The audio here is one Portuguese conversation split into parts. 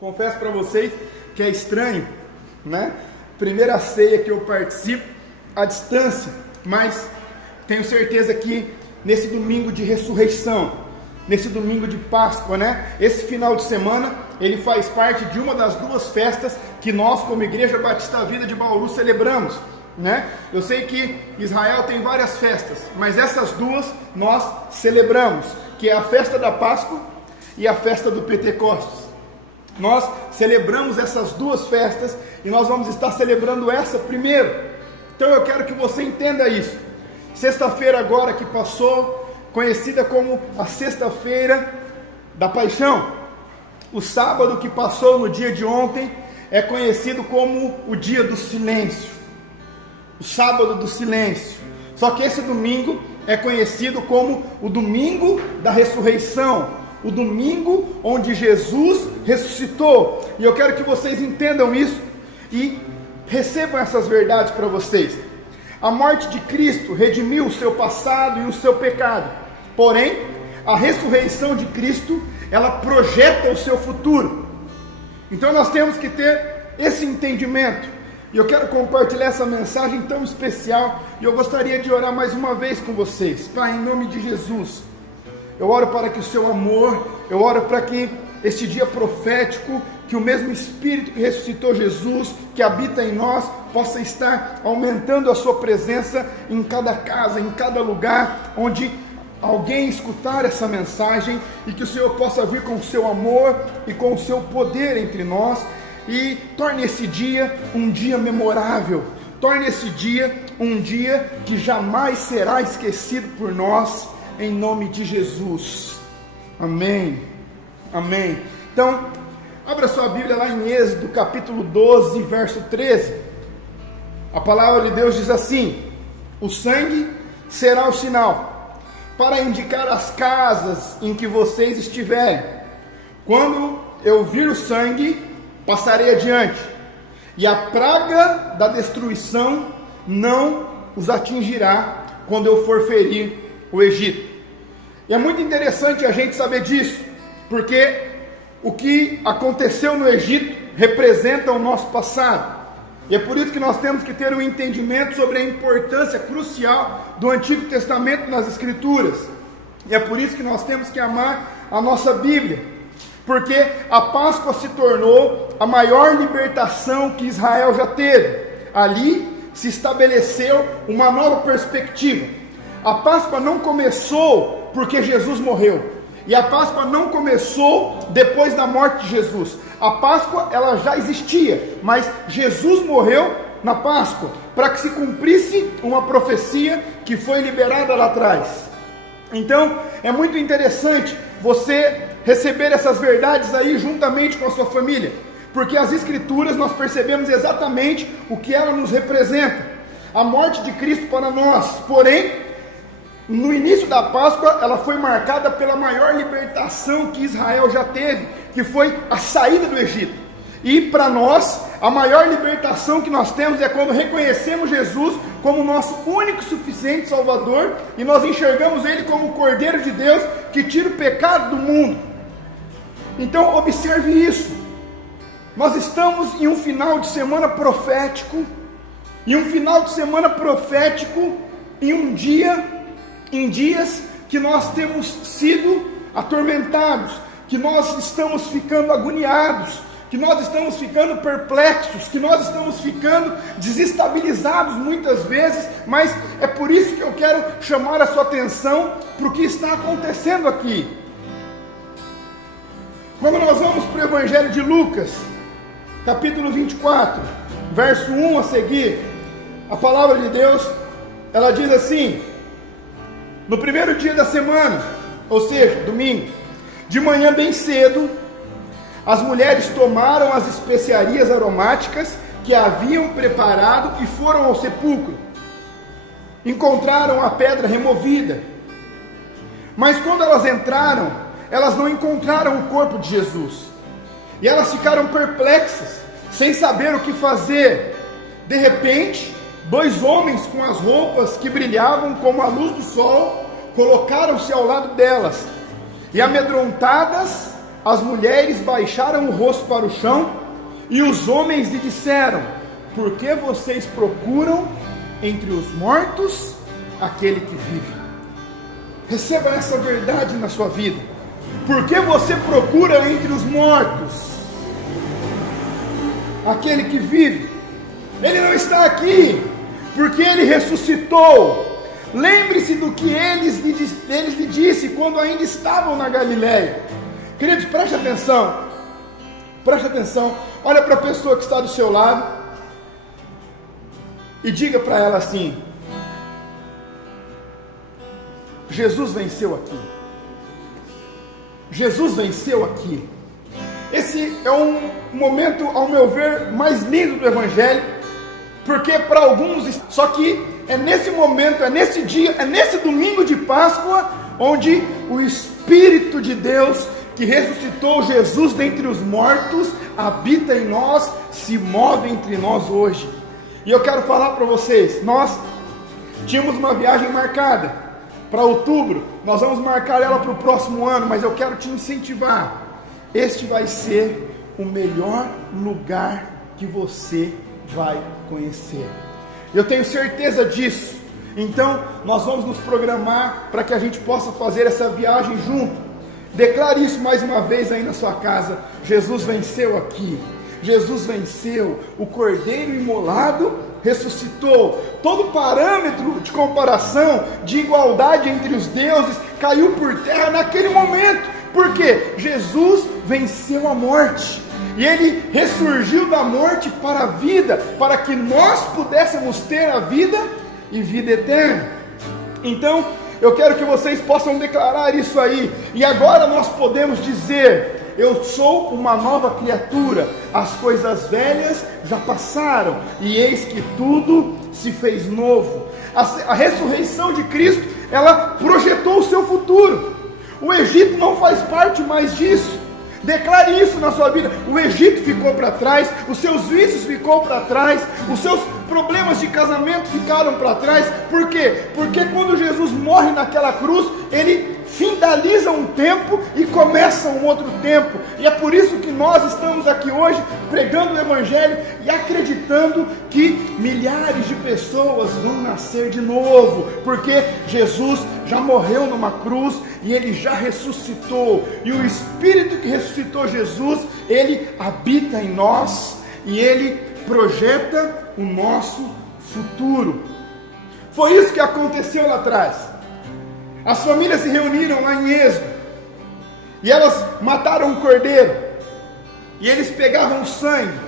Confesso para vocês que é estranho, né? Primeira ceia que eu participo à distância, mas tenho certeza que nesse domingo de ressurreição, nesse domingo de Páscoa, né? Esse final de semana, ele faz parte de uma das duas festas que nós, como Igreja Batista Vida de Bauru, celebramos, né? Eu sei que Israel tem várias festas, mas essas duas nós celebramos, que é a festa da Páscoa e a festa do Pentecostes. Nós celebramos essas duas festas e nós vamos estar celebrando essa primeiro. Então eu quero que você entenda isso. Sexta-feira agora que passou, conhecida como a sexta-feira da paixão. O sábado que passou no dia de ontem é conhecido como o dia do silêncio. O sábado do silêncio. Só que esse domingo é conhecido como o domingo da ressurreição. O domingo onde Jesus ressuscitou. E eu quero que vocês entendam isso e recebam essas verdades para vocês. A morte de Cristo redimiu o seu passado e o seu pecado. Porém, a ressurreição de Cristo, ela projeta o seu futuro. Então nós temos que ter esse entendimento. E eu quero compartilhar essa mensagem tão especial. E eu gostaria de orar mais uma vez com vocês. Pai, em nome de Jesus, eu oro para que o seu amor, eu oro para que este dia profético, que o mesmo Espírito que ressuscitou Jesus, que habita em nós, possa estar aumentando a sua presença em cada casa, em cada lugar, onde alguém escutar essa mensagem, e que o Senhor possa vir com o seu amor e com o seu poder entre nós, e torne esse dia um dia memorável, torne esse dia um dia que jamais será esquecido por nós, em nome de Jesus, amém, amém. Então, abra sua Bíblia lá em Êxodo, capítulo 12, verso 13, a palavra de Deus diz assim: o sangue será o sinal, para indicar as casas em que vocês estiverem. Quando eu vir o sangue, passarei adiante, e a praga da destruição não os atingirá, quando eu for ferir o Egito. E é muito interessante a gente saber disso, porque o que aconteceu no Egito representa o nosso passado. E é por isso que nós temos que ter um entendimento sobre a importância crucial do Antigo Testamento nas Escrituras. E é por isso que nós temos que amar a nossa Bíblia, porque a Páscoa se tornou a maior libertação que Israel já teve. Ali se estabeleceu uma nova perspectiva. A Páscoa não começou porque Jesus morreu, e a Páscoa não começou depois da morte de Jesus. A Páscoa, ela já existia, mas Jesus morreu na Páscoa, para que se cumprisse uma profecia que foi liberada lá atrás. Então, é muito interessante você receber essas verdades aí juntamente com a sua família, porque as Escrituras nós percebemos exatamente o que ela nos representa, a morte de Cristo para nós. Porém, no início da Páscoa, ela foi marcada pela maior libertação que Israel já teve, que foi a saída do Egito. E para nós, a maior libertação que nós temos é quando reconhecemos Jesus como nosso único e suficiente Salvador, e nós enxergamos Ele como o Cordeiro de Deus, que tira o pecado do mundo. Então observe isso. Nós estamos em um final de semana profético, em dias que nós temos sido atormentados, que nós estamos ficando agoniados, que nós estamos ficando perplexos, que nós estamos ficando desestabilizados muitas vezes, mas é por isso que eu quero chamar a sua atenção para o que está acontecendo aqui. Quando nós vamos para o Evangelho de Lucas, capítulo 24, verso 1 a seguir, a palavra de Deus, ela diz assim: no primeiro dia da semana, ou seja, domingo, de manhã bem cedo, as mulheres tomaram as especiarias aromáticas que haviam preparado e foram ao sepulcro. Encontraram a pedra removida, mas quando elas entraram, elas não encontraram o corpo de Jesus, e elas ficaram perplexas, sem saber o que fazer. De repente, 2 homens com as roupas que brilhavam como a luz do sol colocaram-se ao lado delas, e amedrontadas as mulheres baixaram o rosto para o chão, e os homens lhe disseram: por que vocês procuram entre os mortos aquele que vive? Receba essa verdade na sua vida. Por que você procura entre os mortos aquele que vive? Ele não está aqui, porque ele ressuscitou. Lembre-se do que eles lhe disse quando ainda estavam na Galileia. Queridos, preste atenção. Preste atenção. Olha para a pessoa que está do seu lado e diga para ela assim: Jesus venceu aqui. Jesus venceu aqui. Esse é um momento, ao meu ver, mais lindo do Evangelho, porque para alguns, só que é nesse momento, é nesse dia, é nesse domingo de Páscoa, onde o Espírito de Deus, que ressuscitou Jesus dentre os mortos, habita em nós, se move entre nós hoje. E eu quero falar para vocês, nós tínhamos uma viagem marcada para outubro, nós vamos marcar ela para o próximo ano, mas eu quero te incentivar. Este vai ser o melhor lugar que você vai conhecer. Eu tenho certeza disso. Então, nós vamos nos programar para que a gente possa fazer essa viagem junto. Declare isso mais uma vez aí na sua casa. Jesus venceu aqui. Jesus venceu. O Cordeiro imolado ressuscitou. Todo parâmetro de comparação, de igualdade entre os deuses, caiu por terra naquele momento. Por quê? Jesus venceu a morte. E Ele ressurgiu da morte para a vida, para que nós pudéssemos ter a vida e vida eterna. Então, eu quero que vocês possam declarar isso aí. E agora nós podemos dizer: eu sou uma nova criatura, as coisas velhas já passaram, e eis que tudo se fez novo. A ressurreição de Cristo, ela projetou o seu futuro. O Egito não faz parte mais disso. Declare isso na sua vida. O Egito ficou para trás, os seus vícios ficou para trás, os seus problemas de casamento ficaram para trás. Por quê? Porque quando Jesus morre naquela cruz, Ele finaliza um tempo e começa um outro tempo. E é por isso que nós estamos aqui hoje pregando o Evangelho e acreditando que milhares de pessoas vão nascer de novo, porque Jesus já morreu numa cruz e Ele já ressuscitou, e o Espírito que ressuscitou Jesus, Ele habita em nós e Ele projeta o nosso futuro. Foi isso que aconteceu lá atrás. As famílias se reuniram lá em Êxodo, e elas mataram um cordeiro, e eles pegavam o sangue,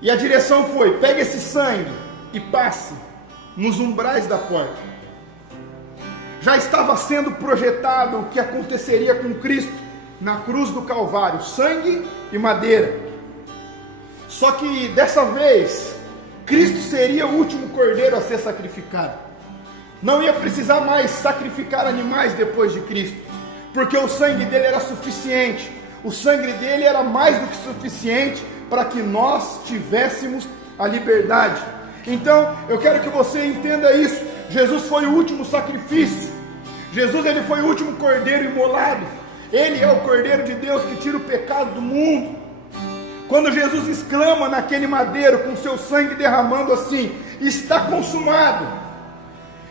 e a direção foi: pega esse sangue e passe nos umbrais da porta. Já estava sendo projetado o que aconteceria com Cristo na cruz do Calvário: sangue e madeira. Só que dessa vez, Cristo seria o último cordeiro a ser sacrificado. Não ia precisar mais sacrificar animais depois de Cristo, porque o sangue dele era suficiente. O sangue dele era mais do que suficiente para que nós tivéssemos a liberdade. Então, eu quero que você entenda isso. Jesus foi o último sacrifício. Jesus, ele foi o último cordeiro imolado. Ele é o Cordeiro de Deus que tira o pecado do mundo. Quando Jesus exclama naquele madeiro, com seu sangue derramando assim: está consumado.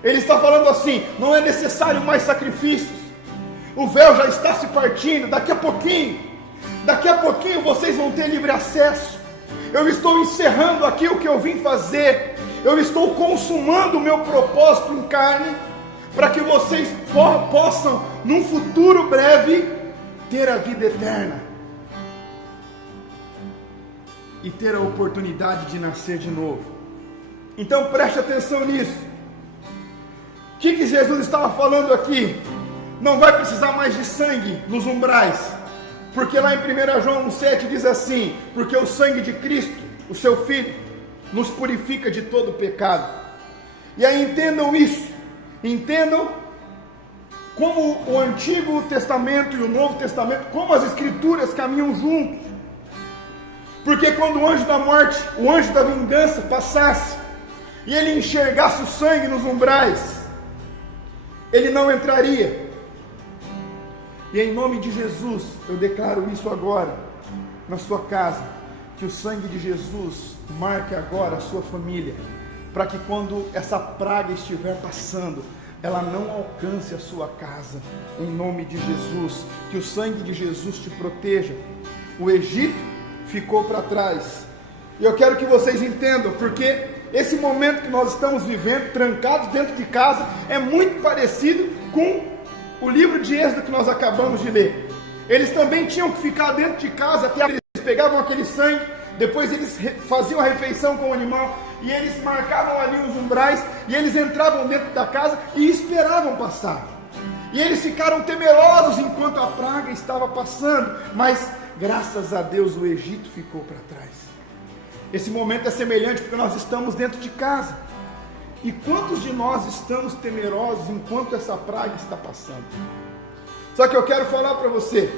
Ele está falando assim: não é necessário mais sacrifícios. O véu já está se partindo. Daqui a pouquinho vocês vão ter livre acesso. Eu estou encerrando aqui o que eu vim fazer. Eu estou consumando o meu propósito em carne, para que vocês possam, num futuro breve, ter a vida eterna e ter a oportunidade de nascer de novo. Então preste atenção nisso. O que Jesus estava falando aqui? Não vai precisar mais de sangue nos umbrais, porque lá em 1 João 1,7 diz assim: porque o sangue de Cristo, o seu Filho, nos purifica de todo pecado. E aí entendam isso, entendam como o Antigo Testamento e o Novo Testamento, como as Escrituras caminham juntos. Porque quando o anjo da morte, o anjo da vingança passasse, e ele enxergasse o sangue nos umbrais, ele não entraria. E em nome de Jesus, eu declaro isso agora, na sua casa, que o sangue de Jesus marque agora a sua família, para que quando essa praga estiver passando, ela não alcance a sua casa, em nome de Jesus, que o sangue de Jesus te proteja. O Egito ficou para trás, e eu quero que vocês entendam, porque esse momento que nós estamos vivendo, trancados dentro de casa, é muito parecido com o livro de Êxodo que nós acabamos de ler. Eles também tinham que ficar dentro de casa, até eles pegavam aquele sangue, depois eles faziam a refeição com o animal, e eles marcavam ali os umbrais, e eles entravam dentro da casa e esperavam passar. E eles ficaram temerosos enquanto a praga estava passando, mas graças a Deus o Egito ficou para trás. Esse momento é semelhante porque nós estamos dentro de casa. E quantos de nós estamos temerosos enquanto essa praga está passando? Só que eu quero falar para você,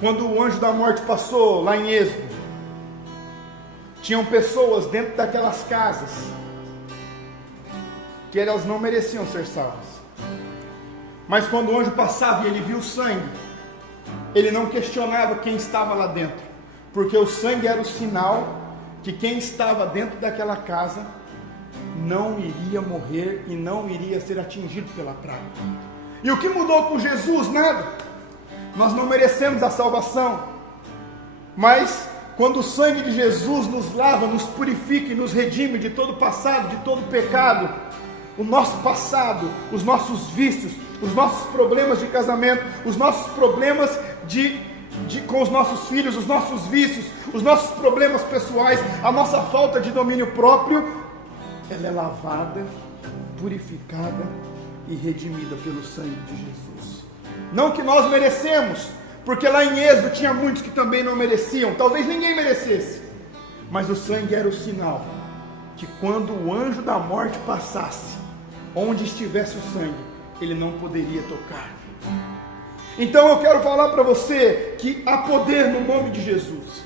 quando o anjo da morte passou lá em Êxodo, tinham pessoas dentro daquelas casas que elas não mereciam ser salvas. Mas quando o anjo passava e ele viu o sangue, ele não questionava quem estava lá dentro, porque o sangue era o sinal que quem estava dentro daquela casa não iria morrer e não iria ser atingido pela praga. E o que mudou com Jesus? Nada. Nós não merecemos a salvação, mas quando o sangue de Jesus nos lava, nos purifica e nos redime de todo passado, de todo pecado, o nosso passado, os nossos vícios, os nossos problemas de casamento, os nossos problemas com os nossos filhos, os nossos vícios, os nossos problemas pessoais, a nossa falta de domínio próprio, ela é lavada, purificada e redimida pelo sangue de Jesus. Não que nós merecemos, porque lá em Êxodo tinha muitos que também não mereciam, talvez ninguém merecesse, mas o sangue era o sinal que quando o anjo da morte passasse, onde estivesse o sangue, ele não poderia tocar. Então eu quero falar para você que há poder no nome de Jesus,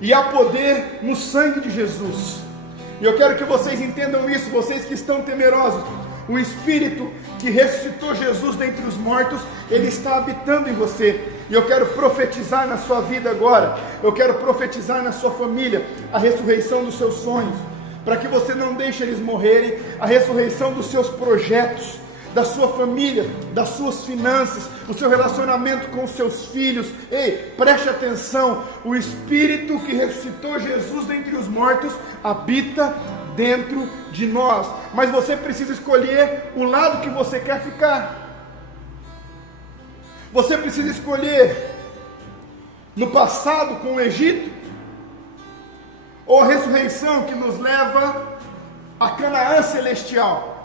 e há poder no sangue de Jesus, e eu quero que vocês entendam isso, vocês que estão temerosos. O Espírito que ressuscitou Jesus dentre os mortos, ele está habitando em você. E eu quero profetizar na sua vida agora, eu quero profetizar na sua família a ressurreição dos seus sonhos, para que você não deixe eles morrerem, a ressurreição dos seus projetos, da sua família, das suas finanças, o seu relacionamento com os seus filhos. Ei, preste atenção, o Espírito que ressuscitou Jesus dentre os mortos habita dentro de nós, mas você precisa escolher o lado que você quer ficar. Você precisa escolher no passado com o Egito, ou a ressurreição que nos leva a Canaã celestial.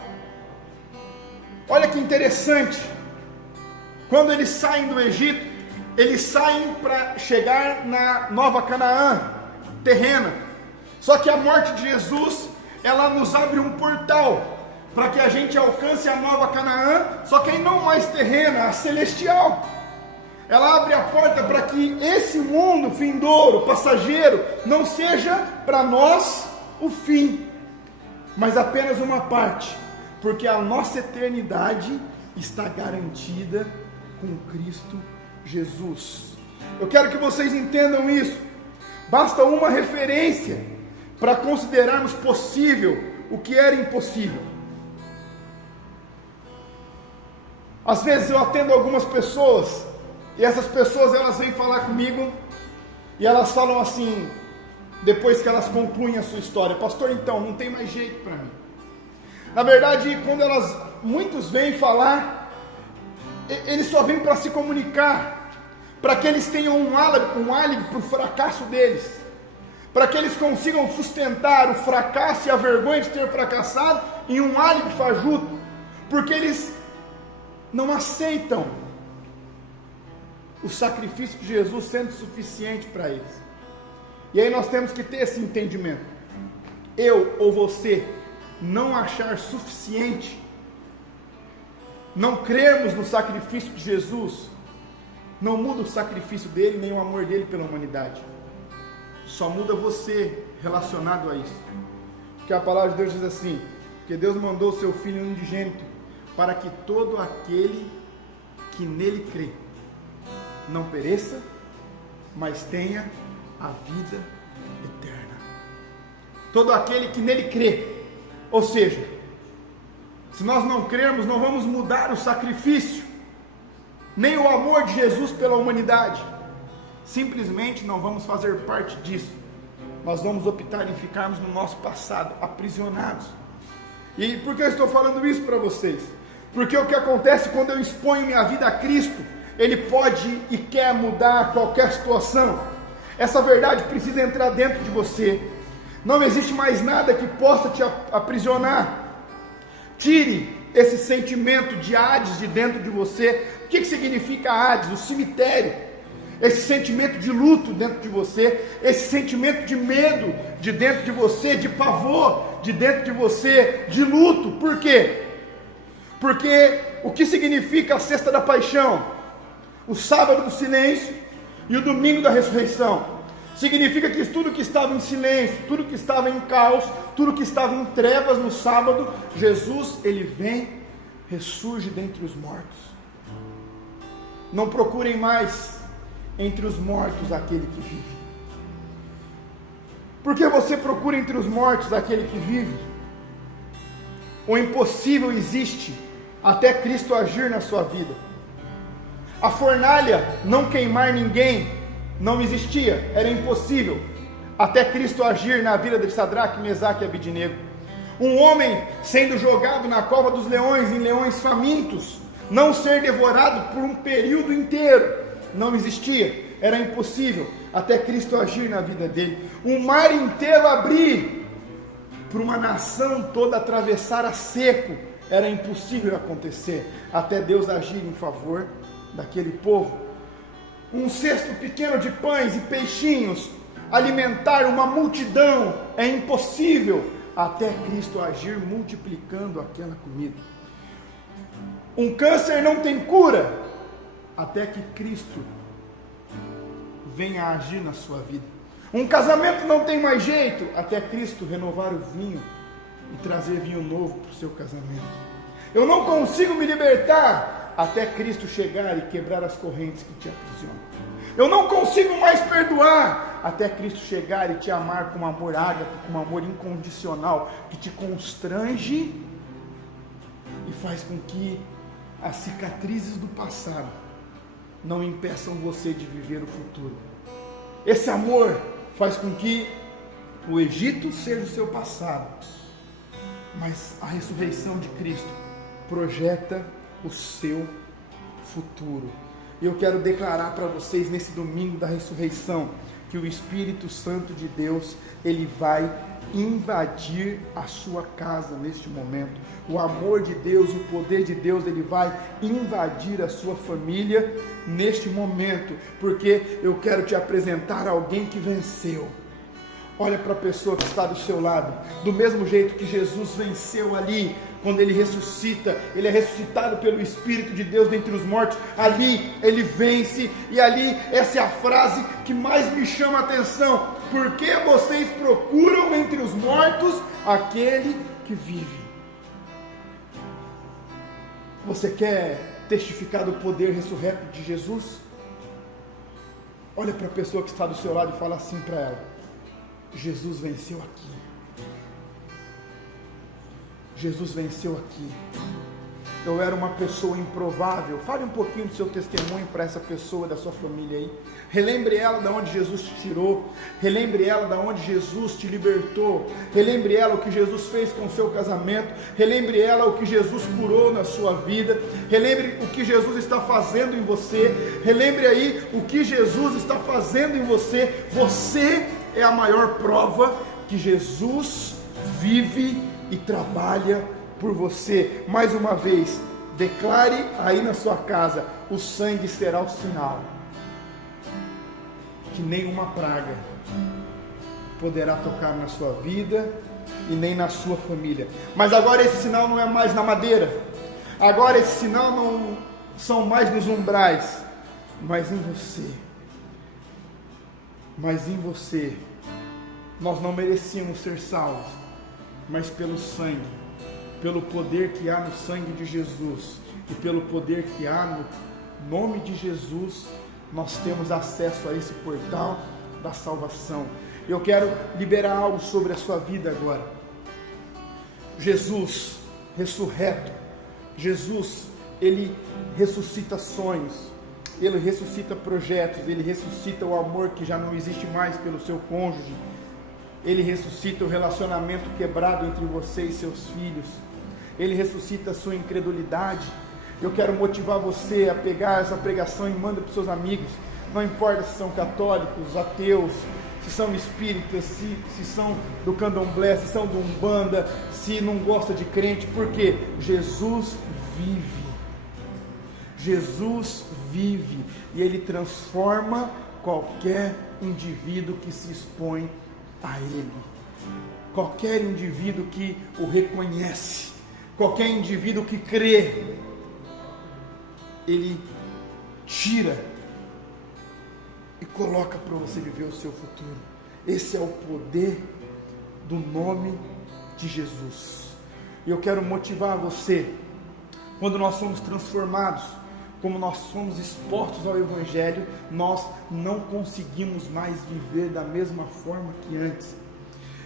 Olha que interessante, quando eles saem do Egito, eles saem para chegar na nova Canaã terrena, só que a morte de Jesus, ela nos abre um portal, para que a gente alcance a nova Canaã, só que aí não mais terrena, a celestial. Ela abre a porta para que esse mundo vindouro, passageiro, não seja para nós o fim, mas apenas uma parte, porque a nossa eternidade está garantida com Cristo Jesus. Eu quero que vocês entendam isso. Basta uma referência para considerarmos possível o que era impossível. Às vezes eu atendo algumas pessoas, e essas pessoas elas vêm falar comigo, e elas falam assim, depois que elas concluem a sua história: pastor, então, não tem mais jeito para mim. Na verdade, quando muitos vêm falar, eles só vêm para se comunicar, para que eles tenham um álibi para o fracasso deles, para que eles consigam sustentar o fracasso e a vergonha de ter fracassado em um álibi fajuto, porque eles não aceitam o sacrifício de Jesus sendo suficiente para eles. E aí nós temos que ter esse entendimento. Eu ou você não achar suficiente, não crermos no sacrifício de Jesus, não muda o sacrifício dele, nem o amor dele pela humanidade. Só muda você relacionado a isso. Porque a palavra de Deus diz assim, que Deus mandou o seu Filho unigênito, para que todo aquele que nele crê não pereça, mas tenha a vida eterna. Todo aquele que nele crê, ou seja, se nós não crermos, não vamos mudar o sacrifício, nem o amor de Jesus pela humanidade, simplesmente não vamos fazer parte disso, nós vamos optar em ficarmos no nosso passado, aprisionados. E por que eu estou falando isso para vocês? Porque o que acontece quando eu exponho minha vida a Cristo, Ele pode e quer mudar qualquer situação. Essa verdade precisa entrar dentro de você. Não existe mais nada que possa te aprisionar. Tire esse sentimento de Hades de dentro de você. O que significa Hades? O cemitério. Esse sentimento de luto dentro de você, esse sentimento de medo de dentro de você, de pavor de dentro de você, de luto. Por quê? Porque o que significa a sexta da paixão? O sábado do silêncio e o domingo da ressurreição. Significa que tudo que estava em silêncio, tudo que estava em caos, tudo que estava em trevas no sábado, Jesus, Ele vem, ressurge dentre os mortos. Não procurem mais entre os mortos aquele que vive. Por que você procura entre os mortos aquele que vive? O impossível existe até Cristo agir na sua vida. A fornalha não queimar ninguém não existia, era impossível, até Cristo agir na vida de Sadraque, Mesaque e Abidnego. Um homem sendo jogado na cova dos leões, em leões famintos, não ser devorado por um período inteiro, não existia, era impossível, até Cristo agir na vida dele. Um mar inteiro abrir, para uma nação toda atravessar a seco, era impossível acontecer, até Deus agir em favor daquele povo. Um cesto pequeno de pães e peixinhos alimentar uma multidão é impossível, até Cristo agir multiplicando aquela comida. Um câncer não tem cura, até que Cristo venha agir na sua vida. Um casamento não tem mais jeito, até Cristo renovar o vinho e trazer vinho novo para o seu casamento. Eu não consigo me libertar, até Cristo chegar e quebrar as correntes que te aprisionam. Eu não consigo mais perdoar, até Cristo chegar e te amar com amor ágape, com amor incondicional, que te constrange e faz com que as cicatrizes do passado não impeçam você de viver o futuro. Esse amor faz com que o Egito seja o seu passado, mas a ressurreição de Cristo projeta o seu futuro. E eu quero declarar para vocês nesse domingo da ressurreição que o Espírito Santo de Deus, ele vai invadir a sua casa neste momento. O amor de Deus, o poder de Deus, ele vai invadir a sua família neste momento, porque eu quero te apresentar alguém que venceu. Olha para a pessoa que está do seu lado, do mesmo jeito que Jesus venceu ali, quando Ele ressuscita, Ele é ressuscitado pelo Espírito de Deus dentre os mortos, ali Ele vence, e ali essa é a frase que mais me chama a atenção: por que vocês procuram entre os mortos aquele que vive? Você quer testificar do poder ressurreto de Jesus? Olha para a pessoa que está do seu lado e fala assim para ela: Jesus venceu aqui. Jesus venceu aqui. Eu era uma pessoa improvável. Fale um pouquinho do seu testemunho para essa pessoa da sua família aí. Relembre ela de onde Jesus te tirou. Relembre ela de onde Jesus te libertou. Relembre ela o que Jesus fez com o seu casamento. Relembre ela o que Jesus curou na sua vida. Relembre o que Jesus está fazendo em você. Relembre aí o que Jesus está fazendo em você. Você é a maior prova que Jesus vive e trabalha por você. Mais uma vez, declare aí na sua casa: o sangue será o sinal que nenhuma praga poderá tocar na sua vida e nem na sua família. Mas agora esse sinal não é mais na madeira, agora esse sinal não são mais nos umbrais, mas em você. Mas em você. Nós não merecíamos ser salvos, mas pelo sangue pelo poder que há no sangue de Jesus e pelo poder que há no nome de Jesus, nós temos acesso a esse portal da salvação. Eu quero liberar algo sobre a sua vida agora. Jesus ressurreto, Jesus, Ele ressuscita sonhos, Ele ressuscita projetos, Ele ressuscita o amor que já não existe mais pelo seu cônjuge, Ele ressuscita o relacionamento quebrado entre você e seus filhos, Ele ressuscita a sua incredulidade. Eu quero motivar você a pegar essa pregação e manda para os seus amigos, não importa se são católicos, ateus, se são espíritas, se são do candomblé, se são do umbanda, se não gosta de crente, porque Jesus vive. Jesus vive e Ele transforma qualquer indivíduo que se expõe a Ele. Qualquer indivíduo que o reconhece, qualquer indivíduo que crê, Ele tira e coloca para você viver o seu futuro. Esse é o poder do nome de Jesus. E eu quero motivar você, quando nós somos transformados, como nós somos expostos ao Evangelho, nós não conseguimos mais viver da mesma forma que antes.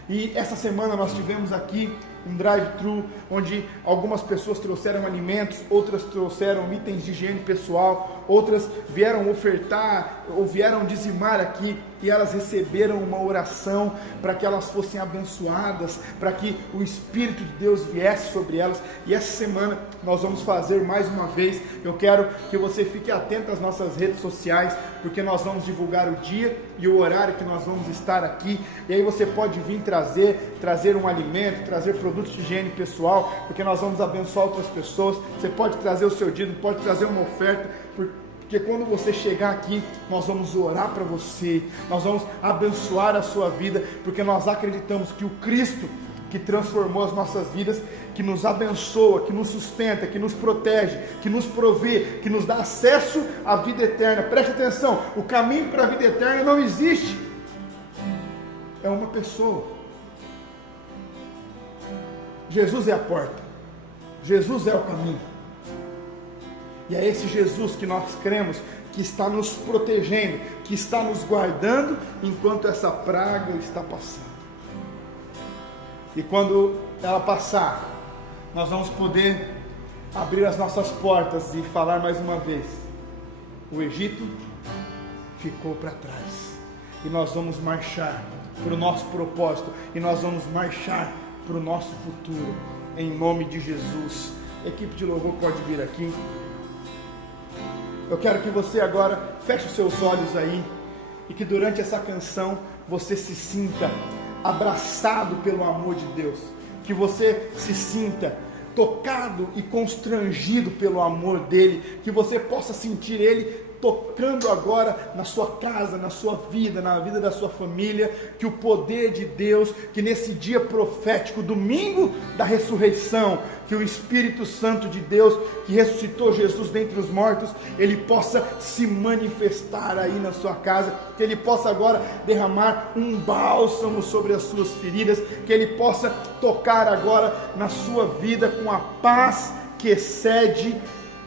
E essa semana nós tivemos aqui um drive-thru, onde algumas pessoas trouxeram alimentos, outras trouxeram itens de higiene pessoal, outras vieram ofertar ou vieram dizimar aqui, e elas receberam uma oração para que elas fossem abençoadas, para que o Espírito de Deus viesse sobre elas. E essa semana nós vamos fazer mais uma vez. Eu quero que você fique atento às nossas redes sociais, porque nós vamos divulgar o dia e o horário que nós vamos estar aqui, e aí você pode vir trazer um alimento, trazer produtos de higiene pessoal, porque nós vamos abençoar outras pessoas. Você pode trazer o seu dízimo, pode trazer uma oferta, porque quando você chegar aqui, nós vamos orar para você, nós vamos abençoar a sua vida, porque nós acreditamos que o Cristo que transformou as nossas vidas, que nos abençoa, que nos sustenta, que nos protege, que nos provê, que nos dá acesso à vida eterna. Preste atenção, o caminho para a vida eterna não existe, é uma pessoa. Jesus é a porta, Jesus é o caminho, e é esse Jesus que nós cremos, que está nos protegendo, que está nos guardando, enquanto essa praga está passando. E quando ela passar, nós vamos poder abrir as nossas portas e falar mais uma vez: o Egito ficou para trás, e nós vamos marchar para o nosso propósito, e nós vamos marchar para o nosso futuro, em nome de Jesus. A equipe de louvor pode vir aqui. Eu quero que você agora feche os seus olhos aí, e que durante essa canção você se sinta abraçado pelo amor de Deus, que você se sinta tocado e constrangido pelo amor dele, que você possa sentir ele tocando agora na sua casa, na sua vida, na vida da sua família, que o poder de Deus, que nesse dia profético, domingo da ressurreição, que o Espírito Santo de Deus, que ressuscitou Jesus dentre os mortos, ele possa se manifestar aí na sua casa, que ele possa agora derramar um bálsamo sobre as suas feridas, que ele possa tocar agora na sua vida com a paz que excede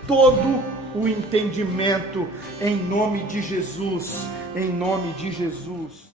todo o entendimento, em nome de Jesus, em nome de Jesus.